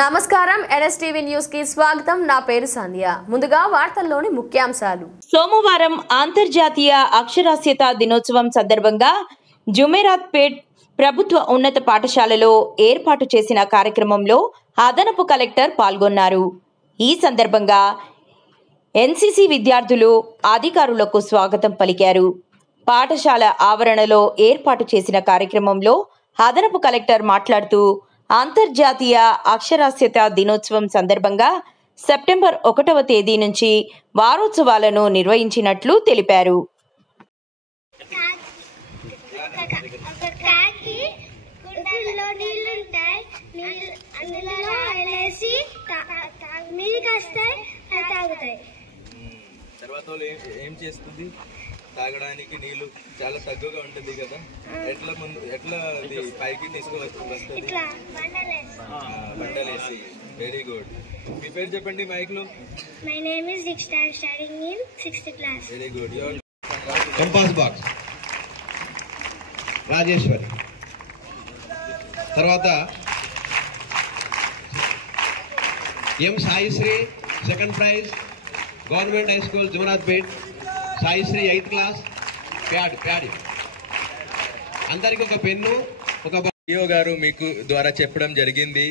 నమస్కారం NSTV news కి స్వాగతం. నా పేరు సంధ్య. ముందుగా వార్తల్లోని ముఖ్యాంశాలు. సోమవారం అంతర్జాతీయ అక్షరాస్యత దినోత్సవం సందర్భంగా జుమేరాత్పేట్ ప్రభుత్వ ఉన్నత పాఠశాలలో ఏర్పాటు చేసిన కార్యక్రమంలో అదనపు కలెక్టర్ పాల్గొన్నారు. ఈ సందర్భంగా ఎన్సీసీ విద్యార్థులు అధికారులకు స్వాగతం పలికారు. పాఠశాల ఆవరణలో ఏర్పాటు చేసిన కార్యక్రమంలో అదనపు కలెక్టర్ మాట్లాడుతూ అంతర్జాతీయ అక్షరాస్యత దినోత్సవం సందర్భంగా సెప్టెంబర్ 1వ తేదీ నుంచి వారోత్సవాలను నిర్వహించినట్లు తెలిపారు. తాగడానికి నీళ్లు చాలా తక్కువగా ఉంటుంది కదా, ఎట్లా పైకి తీసుకువస్తుంది? బండలేసి. Very good. మీ పేరు చెప్పండి మైక్ లో. My name is Dikshita, studying in 6th class. Very good. Your compass box Rajeshwari. తర్వాత M Saishri, second prize, government high school Jumeratpet. Saishri 8th class. Pad అందరికి ఒక పెన్ను, ఒక ఈఓ గారు మీకు ద్వారా చెప్పడం జరిగింది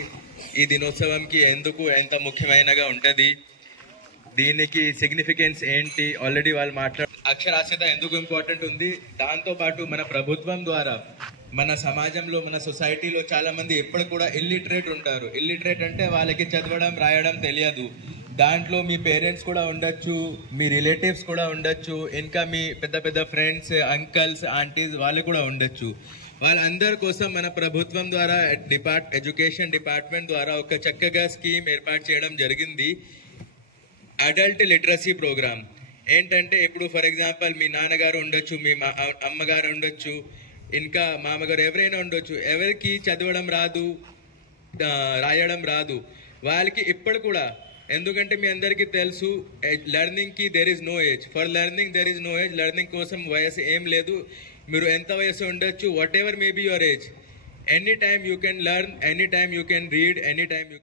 ఈ దినోత్సవంకి ఎందుకు ఎంత ముఖ్యమైనగా ఉంటది, దీనికి సిగ్నిఫికెన్స్ ఏంటి. ఆల్రెడీ వాళ్ళు అక్షరాస్యత ఎందుకు ఇంపార్టెంట్ ఉంది. దాంతో పాటు మన ప్రభుత్వం ద్వారా మన సమాజంలో, మన సొసైటీలో చాలా మంది ఎప్పుడు కూడా ఇల్లిటరేట్ ఉంటారు. ఇల్లిటరేట్ అంటే వాళ్ళకి చదవడం రాయడం తెలియదు. దాంట్లో మీ పేరెంట్స్ కూడా ఉండొచ్చు, మీ రిలేటివ్స్ కూడా ఉండొచ్చు, ఇంకా మీ పెద్ద పెద్ద ఫ్రెండ్స్, అంకల్స్, ఆంటీస్ వాళ్ళు కూడా ఉండొచ్చు. వాళ్ళందరి కోసం మన ప్రభుత్వం ద్వారా ఎడ్యుకేషన్ డిపార్ట్మెంట్ ద్వారా ఒక చక్కగా స్కీమ్ ఏర్పాటు చేయడం జరిగింది. Adult literacy program. ఏంటంటే ఇప్పుడు ఫర్ ఎగ్జాంపుల్ మీ నాన్నగారు ఉండొచ్చు, మీ అమ్మగారు ఉండొచ్చు, ఇంకా మామగారు ఎవరైనా ఉండొచ్చు. ఎవరికి చదవడం రాదు, రాయడం రాదు, వాళ్ళకి ఇప్పుడు కూడా, ఎందుకంటే మీ అందరికీ తెలుసు లెర్నింగ్ కి there is no age. For learning there is no age. Learning కోసం వయసు ఏం లేదు. మీరు ఎంత వయసు ఉండొచ్చు, whatever may be your age, any time you can learn, any time you can read, any time you